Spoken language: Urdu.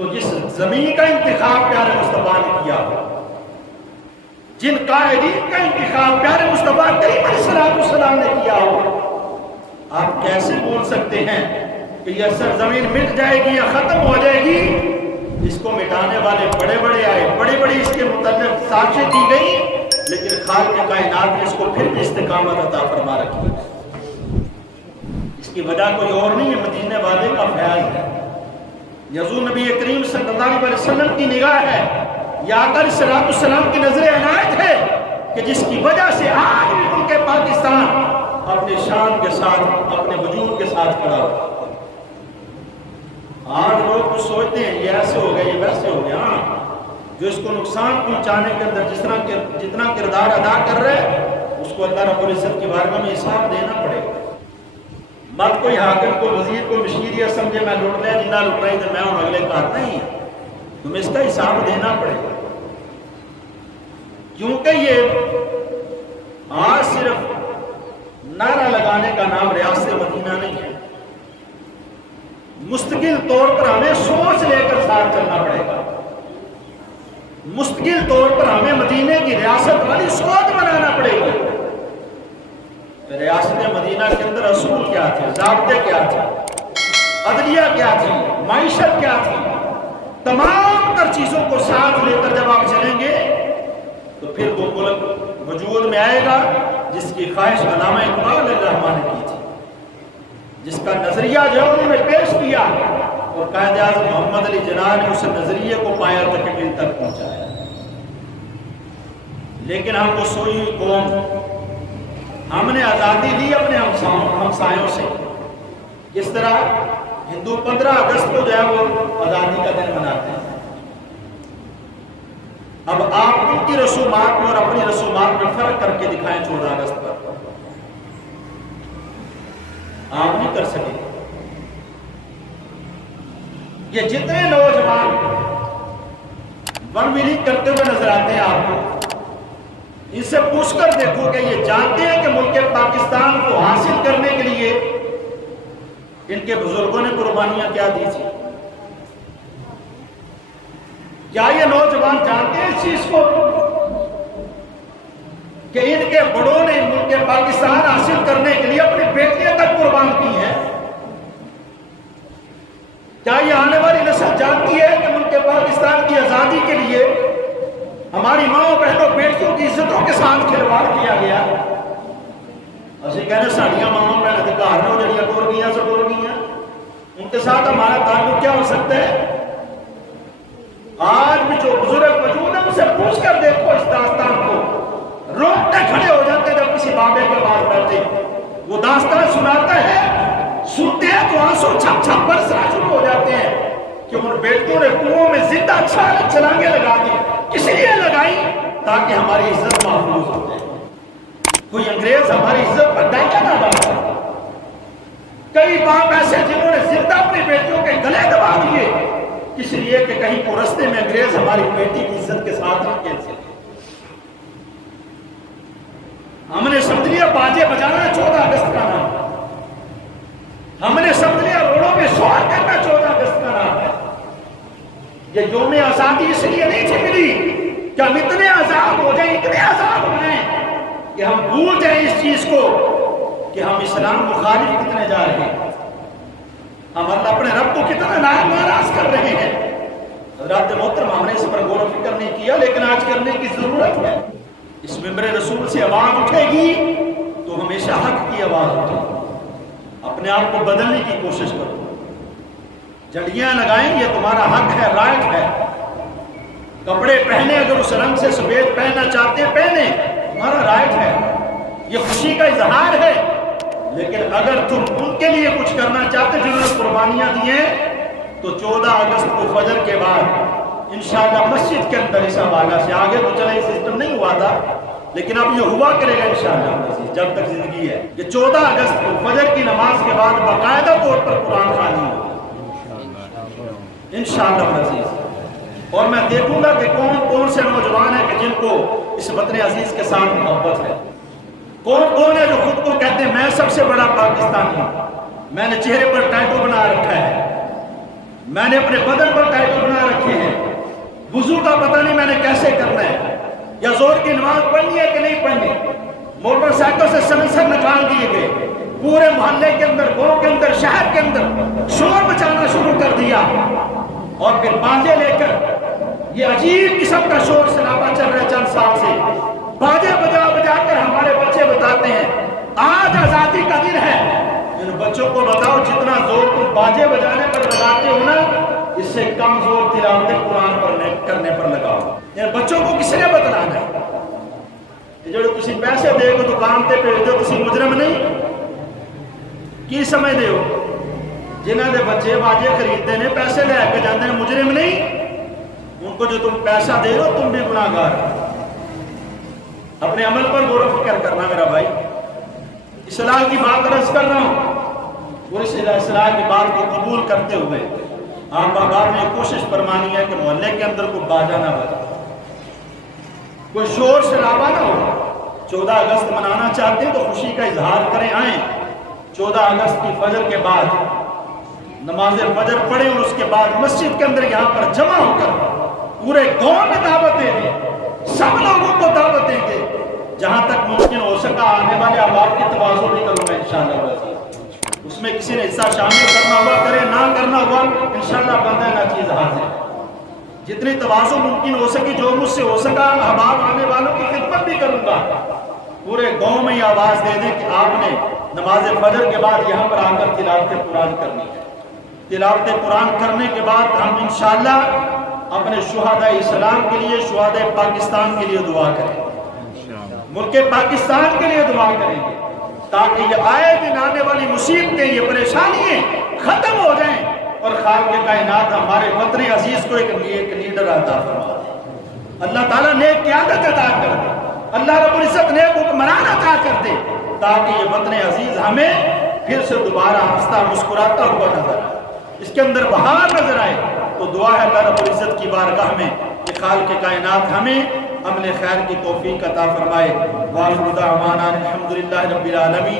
تو جس زمین کا انتخاب پیارے مصطفیٰ نے کیا ہو، جن قائدین کا انتخاب پیارے مصطفیٰ کریم علیہ السلام نے کیا ہو، آپ کیسے بول سکتے ہیں کہ یہ سرزمین مٹ جائے گی یا ختم ہو جائے گی؟ اس کو مٹانے والے بڑے بڑے آئے، بڑی بڑی اس کے متعلق سازشیں کی گئی، لیکن خالق کائنات نے اس کو پھر بھی استقامت عطا فرما رکھی ہے۔ اس کی وجہ کوئی اور نہیں ہے، مدینے والے کا فیض ہے، حضور نبی کریم صلی اللہ علیہ وسلم کی نگاہ ہے، یا آقا علیہ السلام کی نظر عنایت ہے کہ جس کی وجہ سے آج بھی ملک پاکستان اپنے شان کے ساتھ، اپنے وجود کے ساتھ کھڑا ہو۔ آج لوگ کچھ سوچتے ہیں یہ ایسے ہو گئے، یہ ویسے ہو گیا، جو اس کو نقصان پہنچانے کے اندر جتنا کردار ادا کر رہے اس کو اللہ رب العزت کی بارگاہ میں حساب دینا پڑے گا۔ مت کوئی حاکم کو وزیر کو مشیر یہ سمجھے میں لوٹ لیا جنہ لوٹ رہی تو میں ہوں اگلے کار نہیں، تم اس کا حساب دینا پڑے گا، کیونکہ یہ آج صرف نعرہ لگانے کا نام ریاست مدینہ نہیں ہے، مستقل طور پر ہمیں سوچ لے کر ساتھ چلنا پڑے گا، مستقل طور پر ہمیں مدینے کی ریاست والی سوچ بنانا پڑے گی۔ ریاست مدینہ کے اندر اصول کیا تھے، ضابطے کیا تھے، عدلیہ کیا تھی، معیشت کیا تھی، تمام تر چیزوں کو ساتھ لے کر جب آپ چلیں گے تو پھر وہ ملک وجود میں آئے گا جس کی خواہش علامہ اقبال علیہ الرحمٰن نے کی تھی، جس کا نظریہ جو انہوں نے پیش کیا اور قائد اعظم محمد علی جناح نے اس نظریے کو پایا تکمیل تک پہنچایا۔ لیکن ہم وہ سوئی ہوئی قوم، ہم نے آزادی لی اپنے ہمسایوں سے، کس طرح ہندو 15 اگست کو جو ہے وہ آزادی کا دن مناتے ہیں، اب آپ ان کی رسومات میں اور اپنی رسومات میں فرق کر کے دکھائیں 14 اگست پر، آپ نہیں کر سکے۔ یہ جتنے نوجوان ون ویلنگ کرتے ہوئے نظر آتے ہیں آپ کو، ان سے پوچھ کر دیکھو کہ یہ جانتے ہیں کہ ملک پاکستان کو حاصل کرنے کے لیے ان کے بزرگوں نے قربانیاں کیا دی تھی؟ کیا یہ نوجوان جانتے ہیں اس چیز کو کہ ان کے بڑوں نے ملک پاکستان حاصل کرنے کے لیے اپنی بیٹیاں تک قربان کی ہیں؟ کیا یہ آنے والی نسل جانتی ہے کہ ملک پاکستان کی آزادی کے لیے ہماری ماں بہنوں بیٹیوں کی عزتوں کے ساتھ کھلواڑ کیا گیا؟ اسی کہنے ساڑیاں ماں بہن ادھکار ہو جڑیاں ٹور گیا سے ٹور گیا، ان کے ساتھ ہمارا تعلق کیا ہو سکتا ہے؟ آج بھی جو بزرگ موجود ہیں ان سے پوچھ کر دیکھو اس داستان کو، روٹے کھڑے ہو جاتے جب کسی بابے کے پاس بیٹھے، وہ داستان سناتا ہے، سنتے ہیں تو آنسو چھپ چھپ برسنا شروع ہو جاتے ہیں کہ ان بیٹوں نے کنووں میں زندہ چھلانگیں لگا دی، کس لیے لگائی؟ تاکہ ہماری عزت محفوظ ہو جائے، کوئی انگریز ہماری عزت پر ڈاکہ نہ ڈال سکے۔ کئی باپ ایسے جنہوں نے زندہ اپنی بیٹیوں کے گلے دبا دیے اس لیے کہ کہیں کو رستے میں انگریز ہماری بیٹی کی عزت کے ساتھ نہ کھیل سکے۔ ہم نے سمجھ لیا باجے بجانا 14 اگست کا نام، ہم نے سمجھ لیا روڈوں میں شور کرنا 14 اگست کا نام ہے۔ یہ یوم آزادی اس لیے نہیں تھی ملی کہ ہم اتنے آزاد ہو جائیں، اتنے آزاد ہو جائیں کہ ہم بھول جائیں اس چیز کو کہ ہم اسلام مخالف کتنے جا رہے ہیں، ہم اللہ اپنے رب کو کتنا ناراض کر رہے ہیں۔ حضرات محترم، ہم نے اس پر غور و فکر نہیں کیا، لیکن آج کرنے کی ضرورت ہے۔ اس ممبر رسول سے آواز اٹھے گی تو ہمیشہ حق کی آواز اٹھے گی۔ اپنے آپ کو بدلنے کی کوشش کرو، جڑیاں لگائیں، یہ تمہارا حق ہے، رائٹ ہے۔ کپڑے پہنے، اگر اس رنگ سے سفید پہننا چاہتے ہیں پہنے، تمہارا رائٹ ہے، یہ خوشی کا اظہار ہے۔ لیکن اگر تم ان کے لیے کچھ کرنا چاہتے جنہوں نے قربانیاں دی ہیں تو 14 اگست کو فجر کے بعد انشاءاللہ مسجد کے اندر اس حوالہ سے آگے تو چلے سسٹم نہیں ہوا تھا، لیکن اب یہ ہوا کرے گا انشاءاللہ جب تک زندگی ہے کہ 14 اگست کو فجر کی نماز کے بعد باقاعدہ طور پر قرآن خوانی ہوگی انشاءاللہ عزیز۔ اور میں دیکھوں گا کہ کون کون سے نوجوان ہیں کہ جن کو اس وطن عزیز کے ساتھ محبت ہے، کون کون ہے جو خود کو کہتے ہیں میں سب سے بڑا پاکستانی ہوں، میں نے چہرے پر ٹیٹو بنا رکھا ہے، میں نے اپنے بدن پر ٹائٹل بنا رکھے ہیں، وضو کا پتہ نہیں میں نے کیسے کرنا ہے، یا زور کی نماز پڑھنی ہے کہ نہیں پڑھنی۔ موٹر سائیکل سے سلنسر نکال دیے گئے، پورے محلے کے اندر، گاؤں کے اندر، شہر کے اندر شور مچانا شروع کر دیا، اور پھر باجے لے کر یہ عجیب قسم کا شور سنابا چل رہا ہے چند سال سے۔ باجے بجا بجا کر ہمارے بچے بتاتے ہیں آج آزادی کا دن ہے۔ ان بچوں کو بتاؤ جتنا زور تم باجے بجانے پر لگاتے ہو نا، اس سے کم زور تلاوت قرآن پر کرنے پر لگاؤ۔ ان بچوں کو کس نے بتلانا ہے؟ جو کسی پیسے دے گا دکان تے بھیج دو، کسی مجرم نہیں کی سمجھ دے ہو؟ جنہاں دے بچے باجے خریدتے ہیں پیسے لے کے جاتے ہیں، مجرم نہیں؟ ان کو جو تم پیسہ دے رہے ہو تم بھی گناہگار۔ اپنے عمل پر غور و فکر کرنا میرا بھائی۔ اصلاح کی بات عرض کر رہا ہوں، اور اس اصلاح کی بات کو قبول کرتے ہوئے آپ بابا نے کوشش فرمانی ہے کہ محلے کے اندر کوئی باجا نہ بجے، کوئی شور شرابہ نہ ہو۔ 14 اگست منانا چاہتے ہیں تو خوشی کا اظہار کریں، آئیں 14 اگست کی فجر کے بعد نماز فجر پڑھیں، اور اس کے بعد مسجد کے اندر یہاں پر جمع ہو کر پورے گاؤں میں دعوتیں دیں، سب لوگوں کو دعوت دیں گے۔ جہاں تک ممکن ہو سکا آنے والے احباب کی تواضع بھی کروں گا انشاءاللہ۔ اس میں کسی نے حصہ شامل کرنا ہوا کرے، نہ کرنا ہوا انشاءاللہ بندہ نہ چیز حاضر۔ جتنی تواضع ممکن ہو سکی، جو مجھ سے ہو سکا، احباب آنے والوں کی خدمت بھی کروں گا۔ پورے گاؤں میں یہ آواز دے دیں کہ آپ نے نماز فجر کے بعد یہاں پر آ کر تلاوت قرآن کرنی ہے۔ تلاوت قرآن کرنے کے بعد ہم انشاءاللہ اپنے شہداء اسلام کے لیے، شہداء پاکستان کے لیے دعا کریں گے، ملک پاکستان کے لیے دعا کریں گے، تاکہ یہ آئے دن آنے والی مصیبتیں، یہ پریشانیاں ختم ہو جائیں، اور خالق کائنات ہمارے وطن عزیز کو ایک لیڈر عطا فرما دے۔ اللہ تعالیٰ نیک قیادت عطا کر دے، اللہ رب العزت نیک حکمران عطا کر دے، تاکہ یہ وطن عزیز ہمیں پھر سے دوبارہ ہنستا مسکراتا ہوا نظر آئے، اس کے اندر بہار نظر آئے۔ تو دعا ہے اللہ رب العزت کی بارگاہ میں کہ خالق کائنات ہمیں عمل خیر کی توفیق عطا فرمائے۔ وآخر دعوانا الحمدللہ رب العالمین۔